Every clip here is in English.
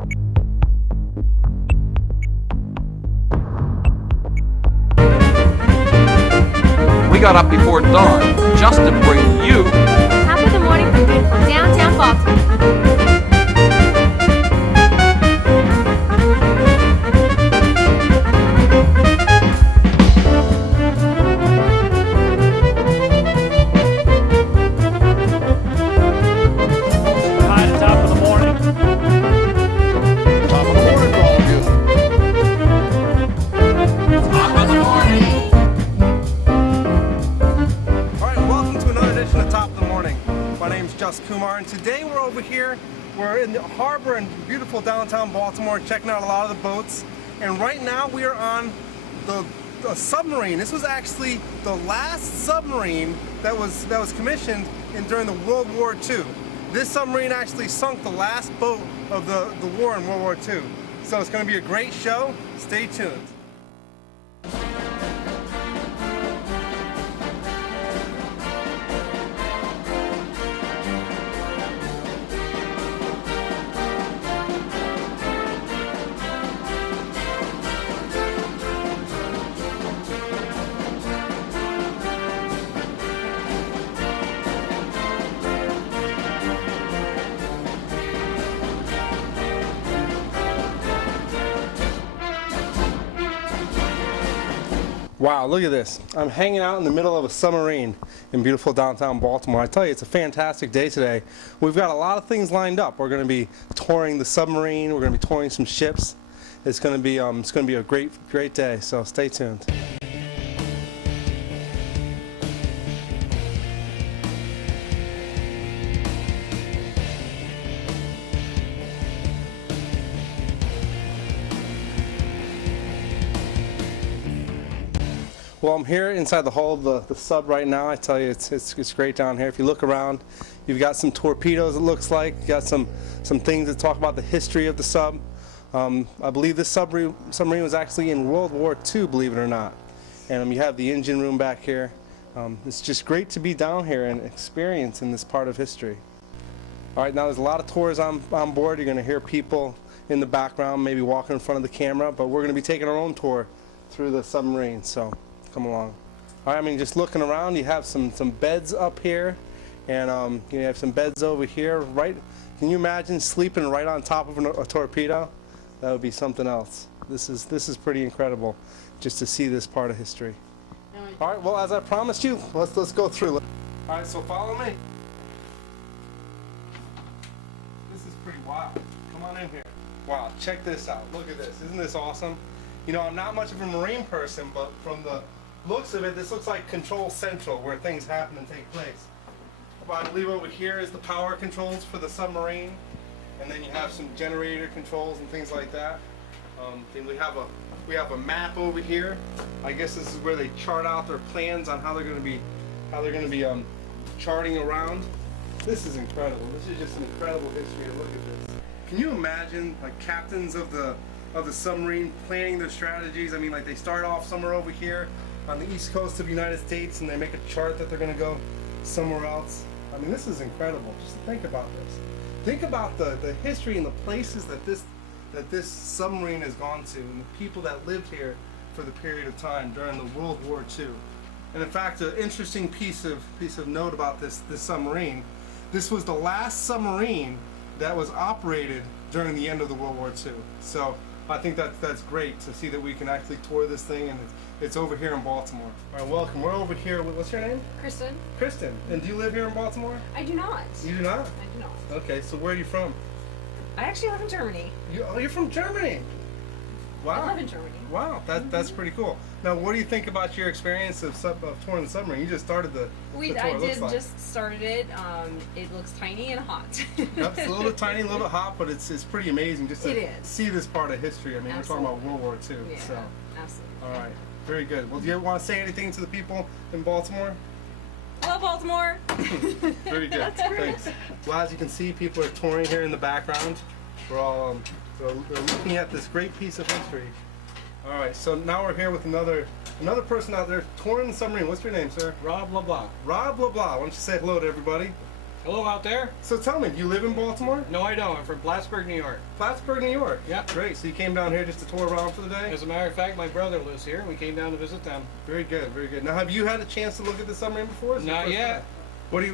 We got up before dawn just to bring you Top of the morning from beautiful downtown Baltimore. Hi to top of the morning. Top of the morning to all of you. top of the morning. All right, welcome to another edition of Top of the Morning. My name's Jus Kumar, and today we're over here. We're in the harbor in beautiful downtown Baltimore, checking out a lot of the boats. And right now we are on the submarine. This was actually the last submarine that was commissioned during the World War II. This submarine actually sunk the last boat of the war in World War II. So it's going to be a great show. Stay tuned. Wow, look at this. I'm hanging out in the middle of a submarine in beautiful downtown Baltimore. I tell you, it's a fantastic day today. We've got a lot of things lined up. We're going to be touring the submarine. We're going to be touring some ships. It's going to be a great day. So stay tuned. Well, I'm here inside the hull of the sub right now. I tell you, it's great down here. If you look around, you've got some torpedoes, it looks like. You got some things that talk about the history of the sub. I believe this submarine was actually in World War II, believe it or not. And you have the engine room back here. It's just great to be down here and experience in this part of history. All right, now there's a lot of tours on board. You're going to hear people in the background, maybe walking in front of the camera, but we're going to be taking our own tour through the submarine. So come along. All right, I mean, just looking around, you have some beds up here, and you have some beds over here. Right? Can you imagine sleeping right on top of a torpedo? That would be something else. This is pretty incredible, just to see this part of history. All right. Well, as I promised you, let's go through. All right. So follow me. This is pretty wild. Come on in here. Wow. Check this out. Look at this. Isn't this awesome? You know, I'm not much of a marine person, but from the looks of it, this looks like Control Central, where things happen and take place. Well, I believe over here is the power controls for the submarine, and then you have some generator controls and things like that. Then we have a map over here. I guess this is where they chart out their plans on how they're going to be charting around. This is incredible. This is just an incredible history. Look at this. Can you imagine, like, captains of the submarine planning their strategies? I mean, like, they start off somewhere over here on the east coast of the United States, and they make a chart that they're going to go somewhere else. I mean, this is incredible. Just think about this. Think about the history and the places that this submarine has gone to, and the people that lived here for the period of time during the World War II. And in fact, an interesting piece of note about this submarine, this was the last submarine that was operated during the end of the World War II. So I think that's great to see that we can actually tour this thing, and it's over here in Baltimore. All right, welcome. We're over here. What's your name? Kristen. Kristen. And do you live here in Baltimore? I do not. You do not? I do not. Okay, so where are you from? I actually live in Germany. You're from Germany. Wow. I live in Germany. Wow, that's pretty cool. Now, what do you think about your experience of touring the submarine? You just started the tour. I it looks did like. just started it. It looks tiny and hot. Yep, it's a little bit tiny, a little bit hot, but it's pretty amazing just to It is. see this part of history. I mean, Absolutely. we're talking about World War II. Yeah, So, absolutely. all right, very good. Well, do you want to say anything to the people in Baltimore? Hello, Baltimore. Very good. That's great. Thanks. Well, as you can see, people are touring here in the background. We're all they're looking at this great piece of history. All right, so now we're here with another person out there touring the submarine. What's your name, sir? Rob LeBlanc. Rob LeBlanc. Why don't you say hello to everybody? Hello out there? So tell me, do you live in Baltimore? No, I don't. I'm from Plattsburgh, New York. Plattsburgh, New York. Yeah. Great. So you came down here just to tour around for the day? As a matter of fact, my brother lives here. We came down to visit them. Very good, very good. Now, have you had a chance to look at the submarine before? Is it your Not first yet. time?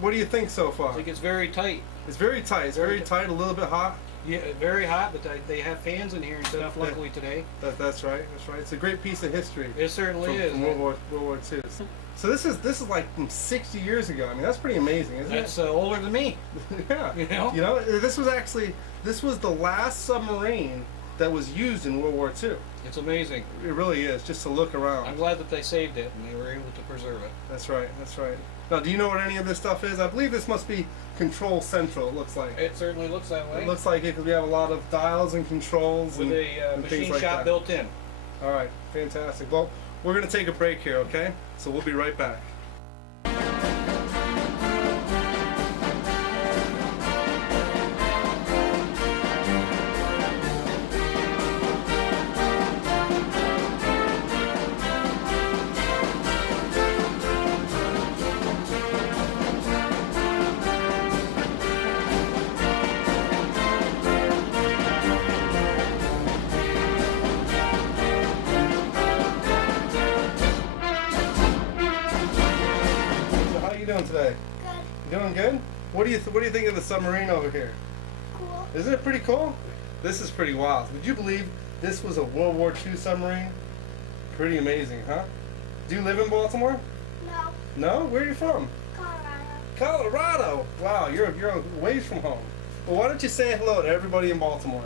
What do you think so far? I think it's very tight. It's very tight. It's very tight. A little bit hot. Yeah, very hot, but they have fans in here and stuff, luckily today. That's right. That's right. It's a great piece of history. It certainly is. From World War II. So this is like from 60 years ago. I mean, that's pretty amazing, isn't That's it? older than me. Yeah. You know? You know, this was the last submarine that was used in World War II. It's amazing. It really is. Just to look around. I'm glad that they saved it and they were able to preserve it. That's right. That's right. Now, do you know what any of this stuff is? I believe this must be Control Central. It looks like. It certainly looks that way. It looks like it because we have a lot of dials and controls with and, a and things machine like shop that. built in. All right, fantastic. Well, we're going to take a break here, okay? So we'll be right back. So how are you doing today? Good. You doing good? What do you think of the submarine over here? Cool. Isn't it pretty cool? This is pretty wild. Would you believe this was a World War II submarine? Pretty amazing, huh? Do you live in Baltimore? No. No? Where are you from? Colorado. Colorado. Wow, you're a ways from home. Well, why don't you say hello to everybody in Baltimore?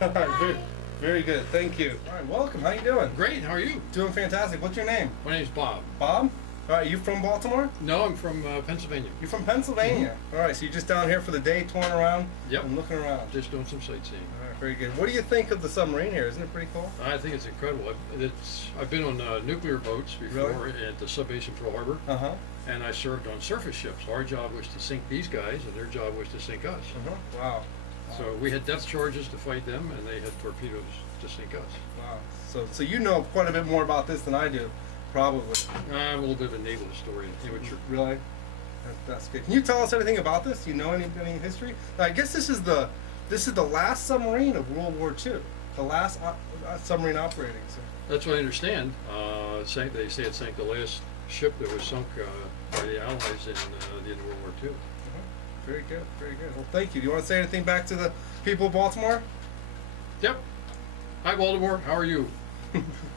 All right, very, very good. Thank you. All right, welcome. How you doing? Great, how are you? Doing fantastic. What's your name? My name's Bob. Bob? All right, you from Baltimore? No, I'm from Pennsylvania. You're from Pennsylvania. All right, so you're just down here for the day, touring around Yep. and looking around. Just doing some sightseeing. All right, very good. What do you think of the submarine here? Isn't it pretty cool? I think it's incredible. I've been on nuclear boats before Really? at the sub-base in Pearl Harbor, Uh-huh. and I served on surface ships. Our job was to sink these guys, and their job was to sink us. Uh-huh. Wow. So we had depth charges to fight them, and they had torpedoes to sink us. Wow. So you know quite a bit more about this than I do, probably. I'm a little bit of a naval historian. Amateur. Really? That's good. Can you tell us anything about this? Do you know any history? I guess this is the last submarine of World War II. The last submarine operating. So. That's what I understand. They say it sank the last ship that was sunk by the Allies in the end of World War II. Very good, very good. Well, thank you. Do you want to say anything back to the people of Baltimore? Yep. Hi, Baltimore. How are you?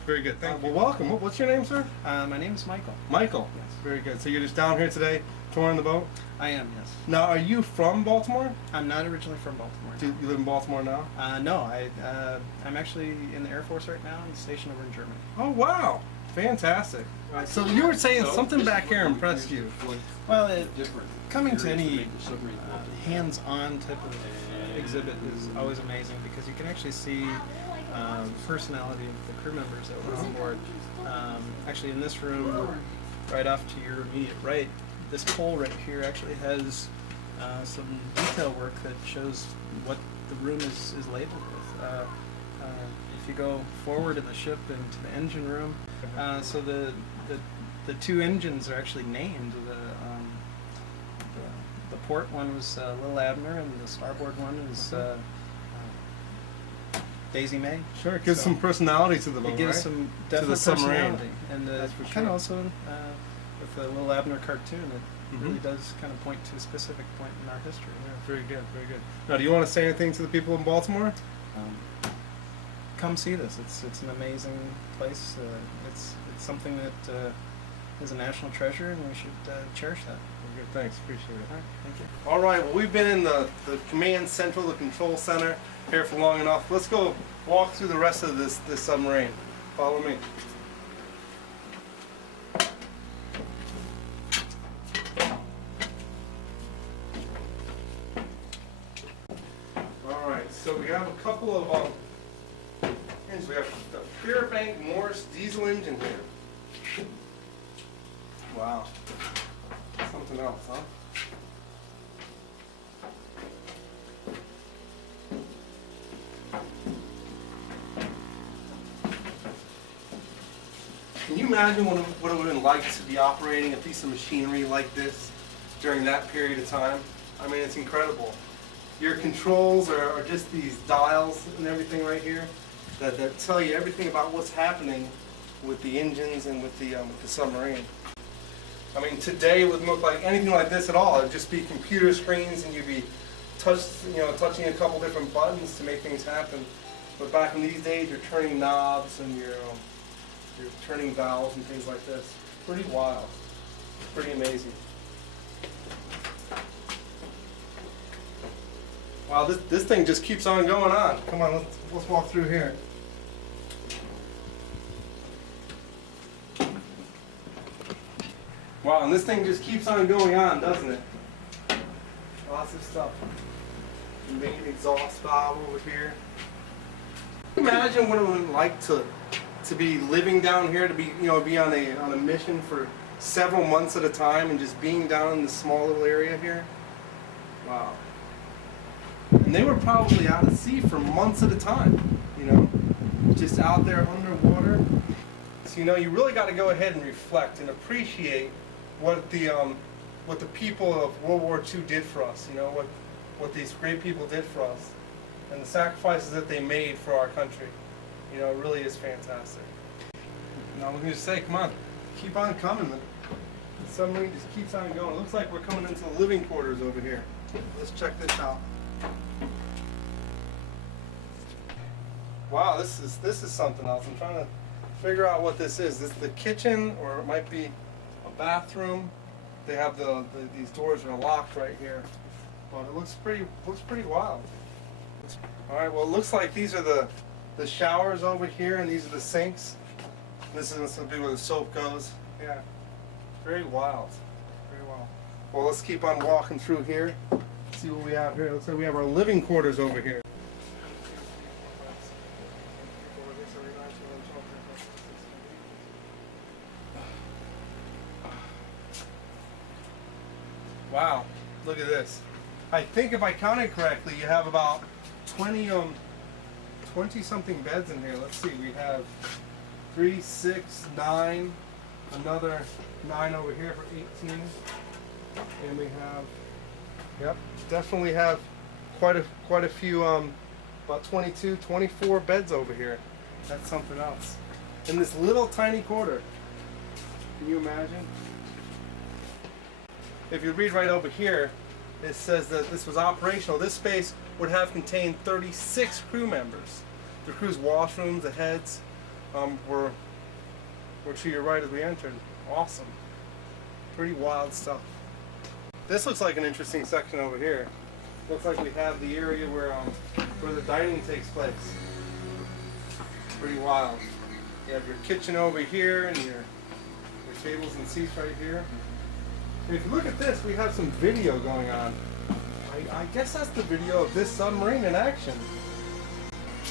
Very good. Thank you. Well, welcome. What's your name, sir? My name is Michael. Michael. Yes. Very good. So you're just down here today, touring the boat? I am, yes. Now, are you from Baltimore? I'm not originally from Baltimore. Do you live in Baltimore now? No, I'm actually in the Air Force right now and stationed over in Germany. Oh, wow. Fantastic. So you were saying something back here impressed you. Well, coming to any hands-on type of exhibit is always amazing because you can actually see personality of the crew members that were on board. Actually, in this room, right off to your immediate right, this pole right here actually has some detail work that shows what the room is labeled with. If you go forward in the ship into the engine room, so the two engines are actually named. The port one was Little Abner, and the starboard one is Daisy May. Sure, it gives So some personality to the boat, it gives right? some To the definite submarine. personality, and That's for kind sure. of also with the Little Abner cartoon, it Mhm. really does kind of point to a specific point in our history. Very good, very good. Now, do you want to say anything to the people in Baltimore? Come see this. It's an amazing place. It's something that is a national treasure, and we should cherish that. Very good, thanks, appreciate it. All right, thank you. All right, well, we've been in the command central, the control center here for long enough. Let's go walk through the rest of this submarine. Follow me. All right, so we have a couple of engines. We have the Fairbank Morse diesel engine here. Wow, something else, huh? Can you imagine what it would have been like to be operating a piece of machinery like this during that period of time. I mean, it's incredible. Your controls are just these dials and everything right here that tell you everything about what's happening with the engines and with the submarine. I mean, today it wouldn't look like anything like this at all. It'd just be computer screens, and you'd be touching a couple different buttons to make things happen. But back in these days, you're turning knobs and you're turning valves and things like this. Pretty wild. Pretty amazing. Wow, this thing just keeps on going on. Come on, let's walk through here. Wow, and this thing just keeps on going on, doesn't it? Lots of stuff. Main exhaust valve over here. Can you imagine what it would like to be living down here, to be be on a mission for several months at a time and just being down in this small little area here? Wow. And they were probably out at sea for months at a time, just out there underwater. So you really got to go ahead and reflect and appreciate what the people of World War II did for us. What these great people did for us, and the sacrifices that they made for our country. It really is fantastic. Now we're going to say, come on, keep on coming. The submarine just keeps on going. It looks like we're coming into the living quarters over here. Let's check this out. Wow, this is something else. I'm trying to figure out what this is. This is the kitchen, or it might be a bathroom. They have these doors are locked right here, but it looks pretty wild. All right, well, it looks like these are the showers over here, and these are the sinks. This is going to be where the soap goes. Yeah, very wild, very wild. Well, let's keep on walking through here. See what we have here. Looks like we have our living quarters over here. Wow, look at this. I think if I counted correctly, you have about 20 something beds in here. Let's see, we have 3, 6, 9, another 9 over here for 18. And we have, yep, definitely have quite a few, about 22, 24 beds over here. That's something else. In this little tiny quarter. Can you imagine? If you read right over here, it says that this was operational. This space would have contained 36 crew members. The crew's washrooms, the heads, were to your right as we entered. Awesome. Pretty wild stuff. This looks like an interesting section over here. Looks like we have the area where the dining takes place. Pretty wild. You have your kitchen over here and your tables and seats right here. And if you look at this, we have some video going on. I guess that's the video of this submarine in action.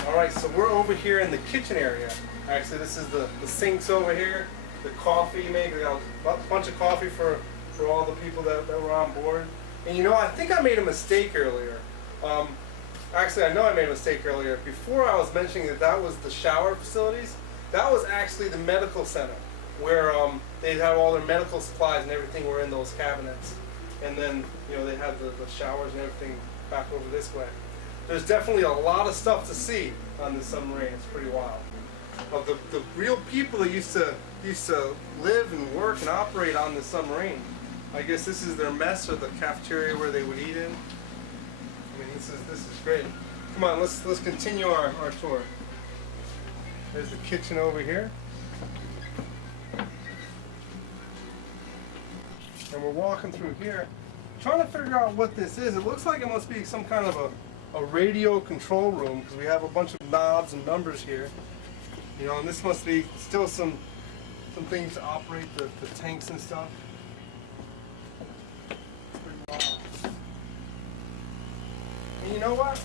Alright, so we're over here in the kitchen area. Actually, this is the sinks over here, the coffee, maybe a bunch of coffee for all the people that were on board. And I think I made a mistake earlier. Actually, I know I made a mistake earlier. Before I was mentioning that was the shower facilities, that was actually the medical center, where they'd have all their medical supplies and everything were in those cabinets. And then, they had the showers and everything back over this way. There's definitely a lot of stuff to see on this submarine. It's pretty wild. Of the real people that used to live and work and operate on this submarine. I guess this is their mess or the cafeteria where they would eat in. I mean, this is great. Come on, let's continue our tour. There's the kitchen over here. And we're walking through here, trying to figure out what this is. It looks like it must be some kind of a radio control room, because we have a bunch of knobs and numbers here. And this must be still some things to operate the tanks and stuff. Pretty wild. And you know what?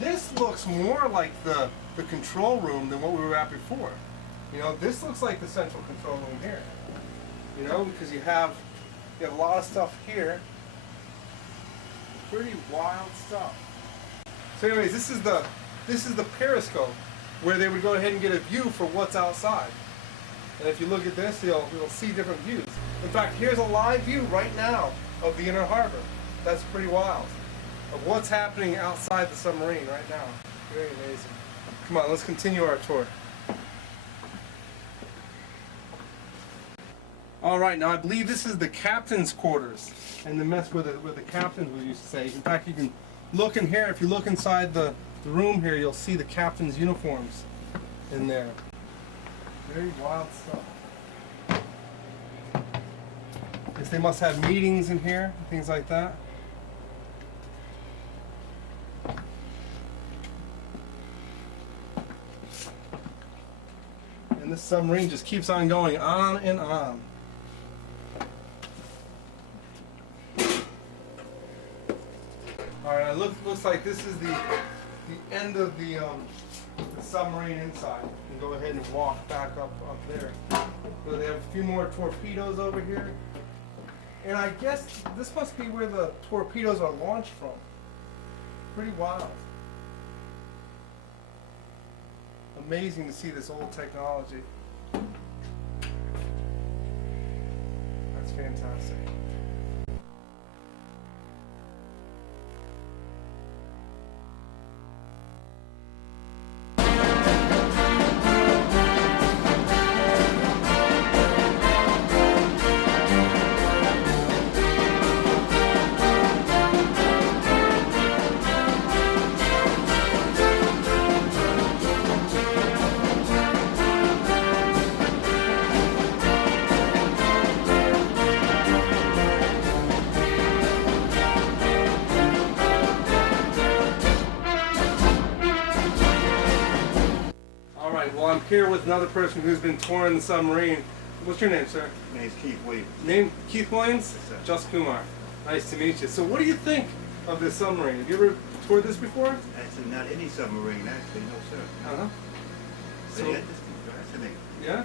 This looks more like the control room than what we were at before. This looks like the central control room here. Because you have a lot of stuff here. Pretty wild stuff. So anyways, this is the periscope, where they would go ahead and get a view for what's outside. And if you look at this, you'll see different views. In fact, here's a live view right now of the inner harbor. That's pretty wild. Of what's happening outside the submarine right now. Very amazing. Come on, let's continue our tour. All right, now I believe this is the captain's quarters, and the mess where the captains would used to say. In fact, you can look in here. If you look inside the room here, you'll see the captain's uniforms in there. Very wild stuff. Guess they must have meetings in here, things like that. And this submarine just keeps on going on and on. Alright, looks like this is the end of the submarine inside. You can go ahead and walk back up there. So they have a few more torpedoes over here. And I guess this must be where the torpedoes are launched from. Pretty wild. Amazing to see this old technology. That's fantastic. Well, I'm here with another person who's been touring the submarine. What's your name, sir? My name's Keith Williams. Name Keith Williams? Yes, sir. Jus Kumar. Nice to meet you. So what do you think of this submarine? Have you ever toured this before? Actually, not any submarine, actually, no, sir. Uh-huh. But So, yeah, this is fascinating. yeah?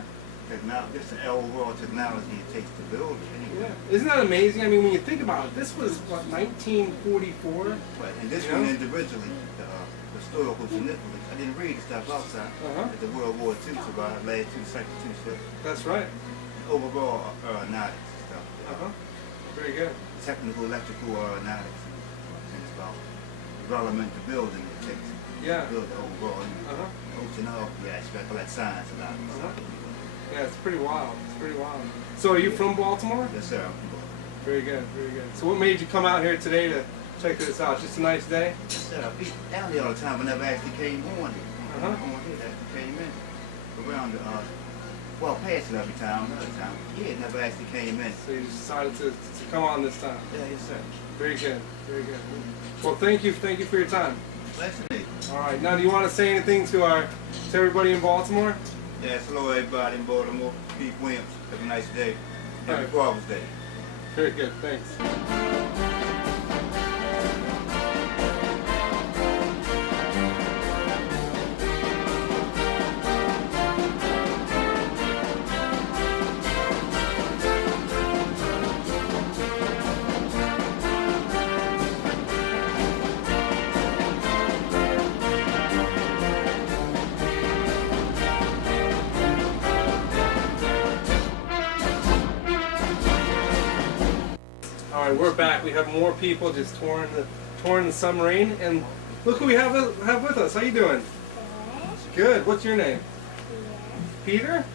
Just the overall technology it takes to build it, anyway. Yeah. Isn't that amazing? I mean, when you think about it, this was, what, 1944? But, and this Yeah. one individually, the historical significance. I didn't read the stuff outside. Uh-huh. At the World War II survived, last two, second two ships. That's right. Overall aeronautics and stuff. Uh-huh. Very good. Technical, electrical aeronautics. And it's about development to building it takes. Yeah. To build the overall, Uh-huh. oceanography aspect, all that science and that stuff. Yeah, it's pretty wild. It's pretty wild. So are you from Baltimore? Yes, sir. I'm from Baltimore. Very good, very good. So what made you come out here today to check this out? Just a nice day? Yes, sir. I be down there all the time. I never actually came on here. Uh-huh. On here, actually came in. Around the, well, past it every time, another time. Yeah, never actually came in. So you just decided to come on this time. Yeah, yes, sir. Very good, very good. Well, thank you for your time. Fascinating. All right, now do you want to say anything to everybody in Baltimore? Yes, hello everybody in Baltimore. Keith Williams. Have a nice day. Happy Right. Father's Day. Very good, thanks. All right, we're back. We have more people just touring the submarine, and look who we have with us. How you doing? Good. What's your name? Peter.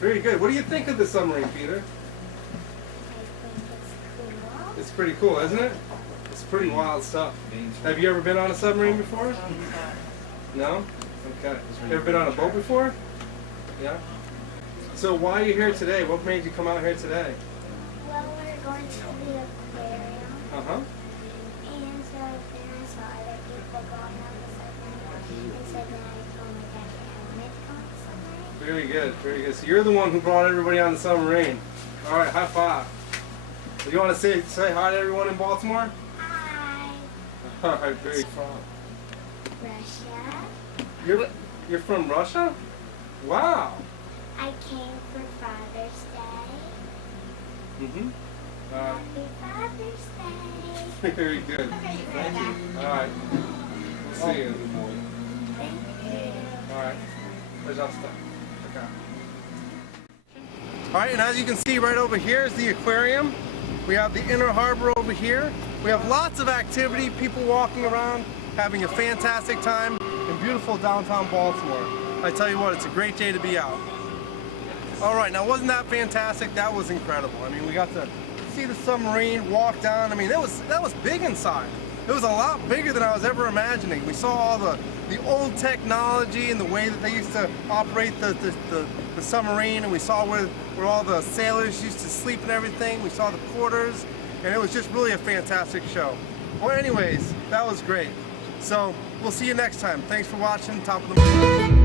Very good. What do you think of the submarine, Peter? It's pretty cool, isn't it? It's pretty wild stuff. Have you ever been on a submarine before? No? Okay. Ever been on a boat before? Yeah? So why are you here today? What made you come out here today? Well, we're going to the aquarium, Uh-huh. and so then I saw other people going on the submarine, and so then I told my dad that I wanted to go on the submarine. Very good, very good. So you're the one who brought everybody on the submarine. All right, high five. So you want to say hi to everyone in Baltimore? Hi, All right, very fun. Russia. You're from Russia? Wow. I came for Father's Day. Mm-hmm. Happy Father's Day. Very good. Thank you. All right. We'll see you. Thank you. All right. Pожалуйста. Okay. All right, and as you can see right over here is the aquarium. We have the inner harbor over here. We have lots of activity, people walking around, having a fantastic time in beautiful downtown Baltimore. I tell you what, it's a great day to be out. All right, now wasn't that fantastic? That was incredible. I mean, we got to see the submarine, walk down. I mean, that was big inside. It was a lot bigger than I was ever imagining. We saw all the old technology and the way that they used to operate the submarine, and we saw where all the sailors used to sleep and everything. We saw the quarters, and it was just really a fantastic show. Well, anyways, that was great. So we'll see you next time. Thanks for watching Top of the Morning.